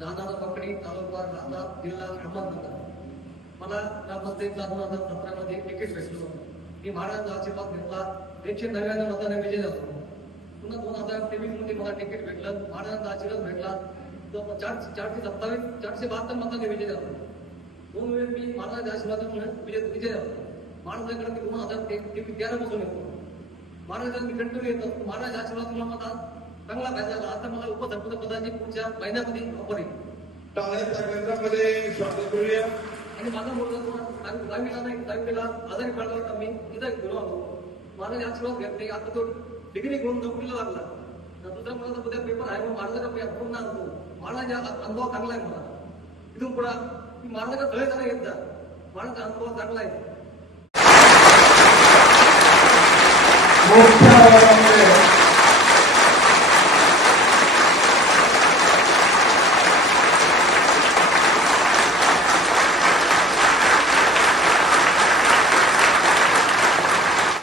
दादा पकडी तालुका दादा जिल्हा अहमदनगर. मला ग्रामपंचायतला 2017 मध्ये तिकीट भेटलं होतं. मी महाराजांचा आशीर्वाद घेतला. 199 मताने विजय झालो. पुन्हा 2023 मध्ये मला तिकीट भेटलं. महाराजांचा आशीर्वाद भेटला. 472 मताने विजय झालो. 2 वेळेस मी महाराजांच्या आशीर्वादामुळे विजय झालो. महाराजांकडे मी 2013 पासून येतो. महाराजांनी मी कंटिन्यू येतो. महाराजांच्या आशीर्वादामुळे मला चांगला फायदा झाला. आता मला उपसरपंच पदाची पुढच्या महिन्यामध्ये ऑफर येईल. टाळ्यांच्या गजरामध्ये स्वागत करूया. आणि माझा मुलगा दहावीला आजारी पडला होता. मी इथं गेलो आलो. महाराज आशीर्वाद घेतले. आता तो डिग्री घेऊन नोकरीला लागला. दुसरा मुलाचा उद्या पेपर आहे. महाराजांचा पूर्ण अनुभव, महाराजांचा अनुभव चांगला आहे. मला इथून पुढे महाराजांचा सगळे जण येत जा. महाराजांचा अनुभव चांगला आहे.